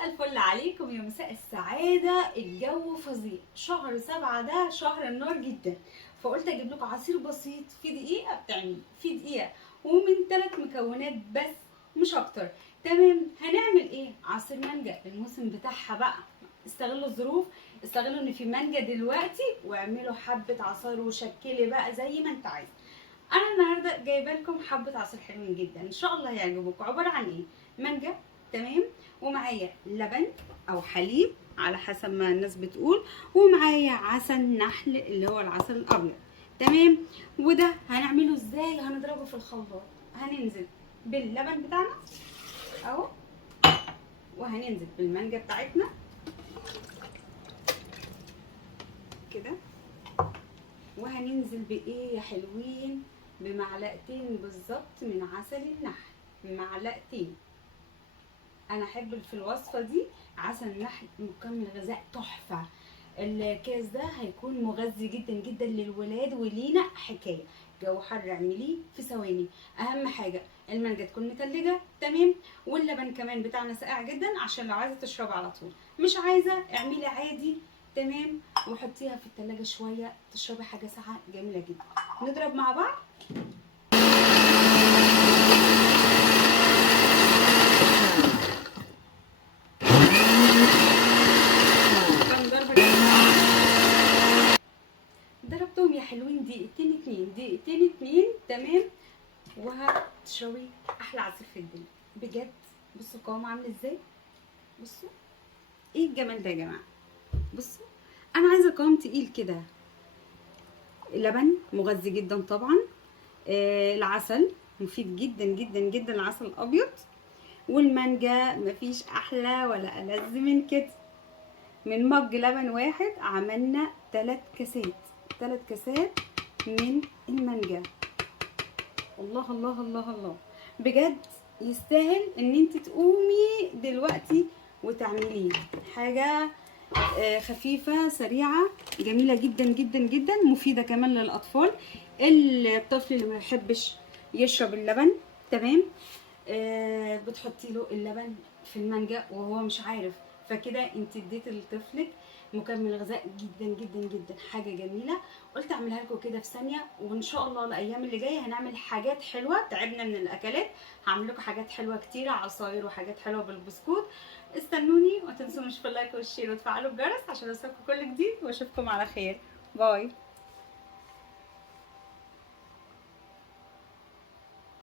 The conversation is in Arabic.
مساء الفل عليكم يا مساء السعادة. الجو فظيع، شهر 7 ده شهر النار جدا، فقلت اجيب لكم عصير بسيط في دقيقة بتعمليه في دقيقة ومن 3 مكونات بس مش اكتر. تمام، هنعمل ايه؟ عصير مانجا، الموسم بتاعها بقى. استغلوا الظروف، استغلوا ان في مانجا دلوقتي واعملوا حبة عصير وشكلي بقى زي ما انت عايز. انا النهارده جايبه لكم حبه عصير حلوين جدا ان شاء الله هيعجبوكم. عباره عن ايه؟ مانجا، تمام، ومعايا لبن او حليب على حسب ما الناس بتقول، ومعايا عسل نحل اللي هو العسل الابيض، تمام. وده هنعمله ازاي؟ هنضربه في الخلاط. هننزل باللبن بتاعنا اهو، وهننزل بالمانجا بتاعتنا كده، وهننزل بايه يا حلوين؟ بمعلقتين بالظبط من عسل النحل، معلقتين. انا احب في الوصفه دي عسل النحل مكمل غذاء تحفه. الكاس ده هيكون مغذي جدا جدا للولاد ولينا حكايه. جو حر اعمليه في ثواني. اهم حاجه المانجا تكون متلجه، تمام، واللبن كمان بتاعنا ساقع جدا عشان لو عايزه تشربي على طول، مش عايزه اعملي عادي، تمام، وحطيها في التلاجة شويه تشربي حاجه ساقعه جميله جدا. نضرب مع بعض. ضربتهم يا حلوين دقيقتين اتنين، تمام، وهتشربي احلى عصير في الدنيا بجد. بصوا القوام عامل ازاي، بصوا ايه الجمال ده يا جماعه. بصوا انا عايزه قوام تقيل كده. اللبن مغذي جدا طبعا، العسل مفيد جدا جدا جدا، العسل الابيض، والمانجا مفيش احلى ولا ألذ من كده. من مج لبن واحد عملنا 3 كاسات من المانجا. الله الله الله الله، بجد يستاهل ان انت تقومي دلوقتي وتعمليه. حاجة خفيفة سريعة جميلة جدا جدا جدا، مفيدة كمان للأطفال. الطفل اللي ما يحبش يشرب اللبن، تمام، بتحطي له اللبن في المانجا وهو مش عارف، فكده انت اديتي لطفلك مكمل غذاء جدا جدا جدا. حاجه جميله، قلت اعملها لكم كده في ثانيه، وان شاء الله الايام اللي جايه هنعمل حاجات حلوه. تعبنا من الاكلات، هعمل لكم حاجات حلوه كتيره، عصاير وحاجات حلوه بالبسكوت. استنوني، وما تنسوش في اللايك والشير وتفعلوا الجرس عشان يوصلكم كل جديد، واشوفكم على خير. باي.